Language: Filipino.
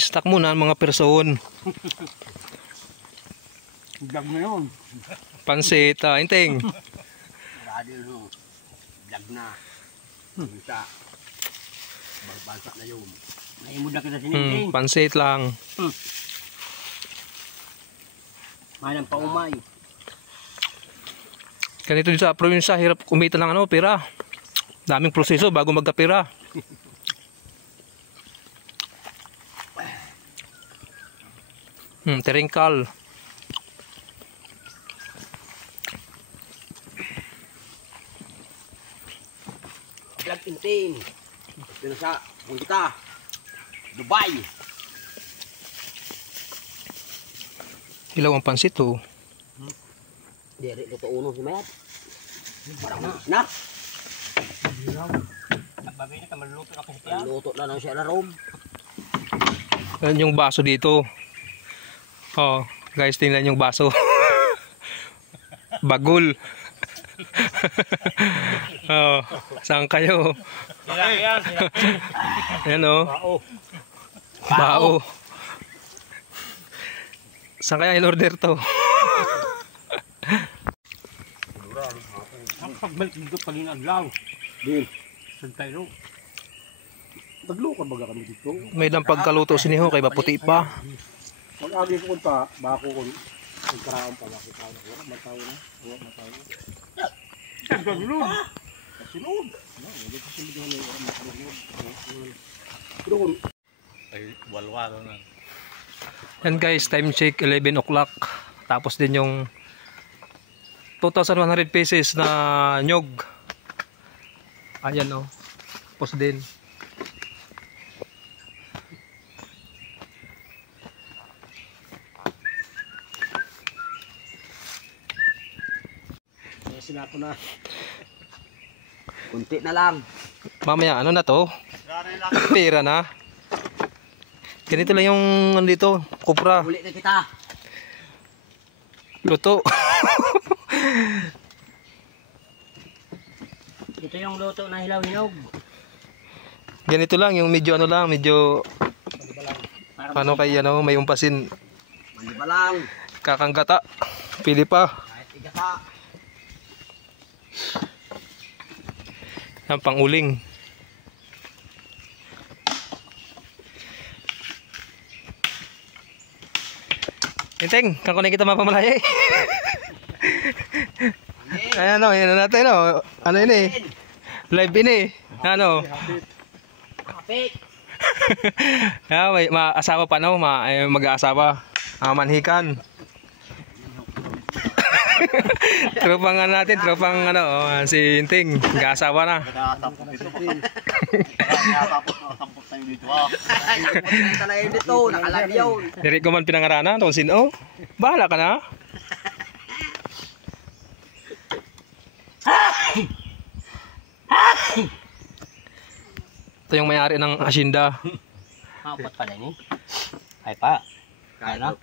Stock muna mga person. Vlog na yun. Pansit, inting. Radio no. Vlog na. Isa. Bagbansak na yun. Naimod na kita sininting. Pansit lang. Manang paumay. Ganito din sa probinsya, hirap kumita ng pera. Daming proseso bago magkapera. Teringkal. Vlog inting. Dito sa punta. Dubai. Ilaw ang pansit Dere dito uno si Mayat. Parang na. Bagay na ka maluluto na kasi siya. Luto na lang siya na Rome. Yan yung baso dito. Oh, guys, tingnan yung baso. Bagul. Oh, saan kayo? Yan Bao. Saan kaya in-order to? Ang pagbalik dito paging aglaw. Din. Santay no. Taglukan baga kami dito. May dang pagkaluto siniho kay maputi pa. Mag-agi ko kunta, bako ko. Ang karaan pa bako tao. Wala mataw na. Wala mataw na. Sunod. Sunod. Hindi ko sunod na wala mataw. Pero Ay walwalo na. Yan guys, time check 11 o'clock. Tapos din yung 2,100 pesos na nyog. Ayan Tapos din. sinako na. Kunti na lang. Mamaya ano na to? Pera na. Ganito lang yung dito, kupra. Uli na kita. Luto. Ito yung luto na hilaw-hilaw. Ganito lang yung medyo medyo ano kay may umpasin. Mandi pa lang. Kakanggata. Pili pa. Kahit igata. Ang panguling. Inteng, kako na kita mapamalaya eh. Ayan yan natin Ano ini? Live ini. Ano? Kapit. May asawa pa mag-aasawa. Manhikan. Tropang natin, tropang si Inting, mag-aasawa na. Nakatapos na 10 tayo dito. Talaga dito, nakalagyaw. Diri ko man pinangaranan tong sino. Bahala ka na. Ito yung may-ari ng asyenda. Apat pa din eh. Ay pa. Kaya na.